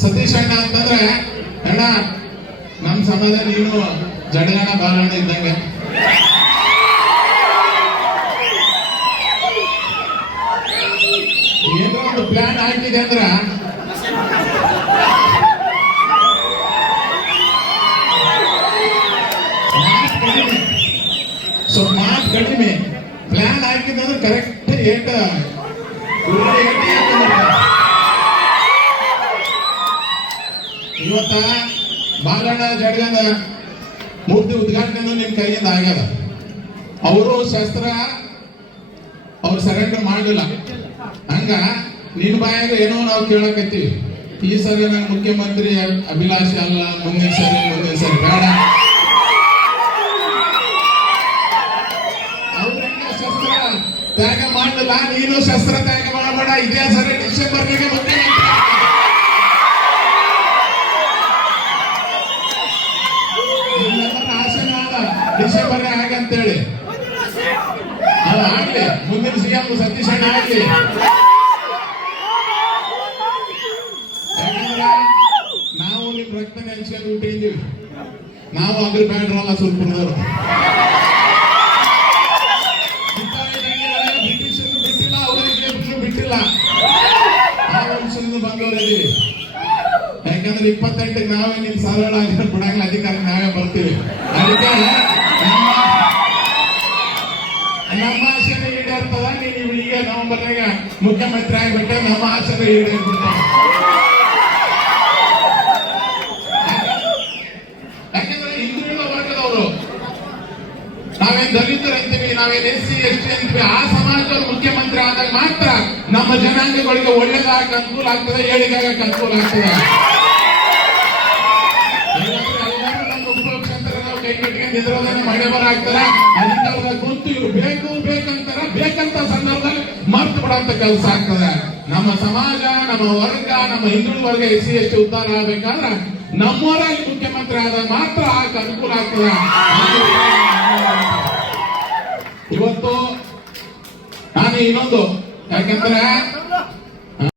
ಸತೀಶ್ ಅಣ್ಣ ಅಂತಂದ್ರೆ ಅಣ್ಣ ನಮ್ ಸಮಾಜ ನೀನು ಜಡಗಣ ಬಾಲಣ್ಣ ಇದ್ದಂಗೆ. ಏನೋ ಒಂದು ಪ್ಲಾನ್ ಆಗ್ತಿದೆ ಅಂದ್ರ ಸ್ವಲ್ಪ ಮಾತು ಕಡಿಮೆ, ಪ್ಲಾನ್ ಆಗ್ತಿದೆ ಅಂದ್ರೆ ಕರೆಕ್ಟ್ ಇವತ್ತ ಬಾಲಣ್ಣ ಜಡಗನ ಮೂರ್ತಿ ಉದ್ಘಾಟನೆ ನಿಮ್ ಕೈಯಿಂದ ಆಗ್ಯದ. ಅವರು ಶಸ್ತ್ರ ಅವ್ರು ಸರೆಂಡರ್ ಮಾಡಲಿಲ್ಲ. ಹಂಗ ನಿನ್ ಬಾಯಾಗ ಏನೋ ನಾವು ಕೇಳಕತ್ತೀವಿ, ಈ ಸರಿ ನಾನು ಮುಖ್ಯಮಂತ್ರಿ ಅಭಿಲಾಷೆ ಅಲ್ಲ, ಮುಂದಿನ ಸರಿ ಬೇಡ. ಅವ್ರಂಗ ಶಸ್ತ್ರ ತ್ಯಾಗ ಮಾಡಲಿಲ್ಲ, ನೀನು ಶಸ್ತ್ರ ತ್ಯಾಗ ಮಾಡಬೇಡ. ಇದೇ ಸರಿ ಡಿಸೆಂಬರ್ಗೆ ಮುಖ್ಯಮಂತ್ರಿ ಡಿಸೆಂಬರ್ ಹಾಗಂತೇಳಿ ಅದು ಆಗ್ಲಿ. ಮುಂದಿನ ಸಿಎಂ ಸತೀಶ್ ಅಣ್ಣ ಆಗ್ಲಿ. ಯಾಕಂದ್ರೆ ನಾವು ನಿಮ್ ರಕ್ತ ನೆನ್ಸ್ಕೊಂಡು ಬಿಟ್ಟಿದ್ದೀವಿ. ನಾವು ಅಗ್ರ ಬ್ಯಾಂಡ್ರಲ್ಲ ಸುಲ್ಪುರದವರು. ಬ್ರಿಟಿಷರು ಬಿಟ್ಟಿಲ್ಲ, ಅವರಿಗೆ ಬಿಟ್ಟಿಲ್ಲ, ಆ ವಂಶದಿಂದ ಬಂದವರಿದ್ದೀವಿ. ಯಾಕಂದ್ರೆ 28ಕ್ಕೆ ನಾವೇ ನಿಮ್ ಸರಳ ಬಿಡಂಗಿಲ್ಲ, ಅಧಿಕಾರ ನಾವೇ ಬರ್ತೀವಿ. ಅದಕ್ಕೆ ನಮ್ಮ ಆಸೆನ ಈಡೇರ್ತದ. ನೀವು ಈಗ ನವೆಂಬರ್ನಾಗ ಮುಖ್ಯಮಂತ್ರಿ ಆಗ್ಬಿಟ್ರೆ ನಮ್ಮ ಆಸೆನ ಈಡೇರ್ಬಿಡ್ತಾವ. ಯಾಕಂದ್ರೆ ಹಿಂದುಳಿದ ವರ್ಗದವರು, ನಾವೇನ್ ದಲಿತರು ಅಂತೀವಿ, ನಾವೇನ್ SC ST ಅಂತೀವಿ, ಆ ಸಮಾಜದವ್ರು ಮುಖ್ಯಮಂತ್ರಿ ಆದಾಗ ಮಾತ್ರ ನಮ್ಮ ಜನಾಂಗಗಳಿಗೆ ಒಳ್ಳೇದಾಗಕ್ಕೆ ಅನುಕೂಲ ಆಗ್ತದೆ, ಏಳಿಗೆಯಾಗಕ್ಕೆ ಅನುಕೂಲ ಆಗ್ತದೆ. ಮಳೆ ಬರ ಆಗ್ತಾರ, ಅಧಿಕಾರದ ಕುಂತು ಇವ್ರು ಬೇಕು ಬೇಕಂತಾರ, ಬೇಕಂತ ಸಂದರ್ಭದಲ್ಲಿ ಮರ್ತು ಬಿಡಂತ ಕೆಲಸ ಆಗ್ತದೆ. ನಮ್ಮ ಸಮಾಜ, ನಮ್ಮ ವರ್ಗ, ನಮ್ಮ ಹಿಂದುಳಿದ ವರ್ಗ SC ST ಉದ್ಧಾರ ಆಗ್ಬೇಕಾದ್ರೆ ನಮ್ಮವರಾಗಿ ಮುಖ್ಯಮಂತ್ರಿ ಆದಾಗ ಮಾತ್ರ ಆಗ ಅನುಕೂಲ ಆಗ್ತದೆ. ಇವತ್ತು ನಾನು ಇನ್ನೊಂದು, ಯಾಕಂದ್ರೆ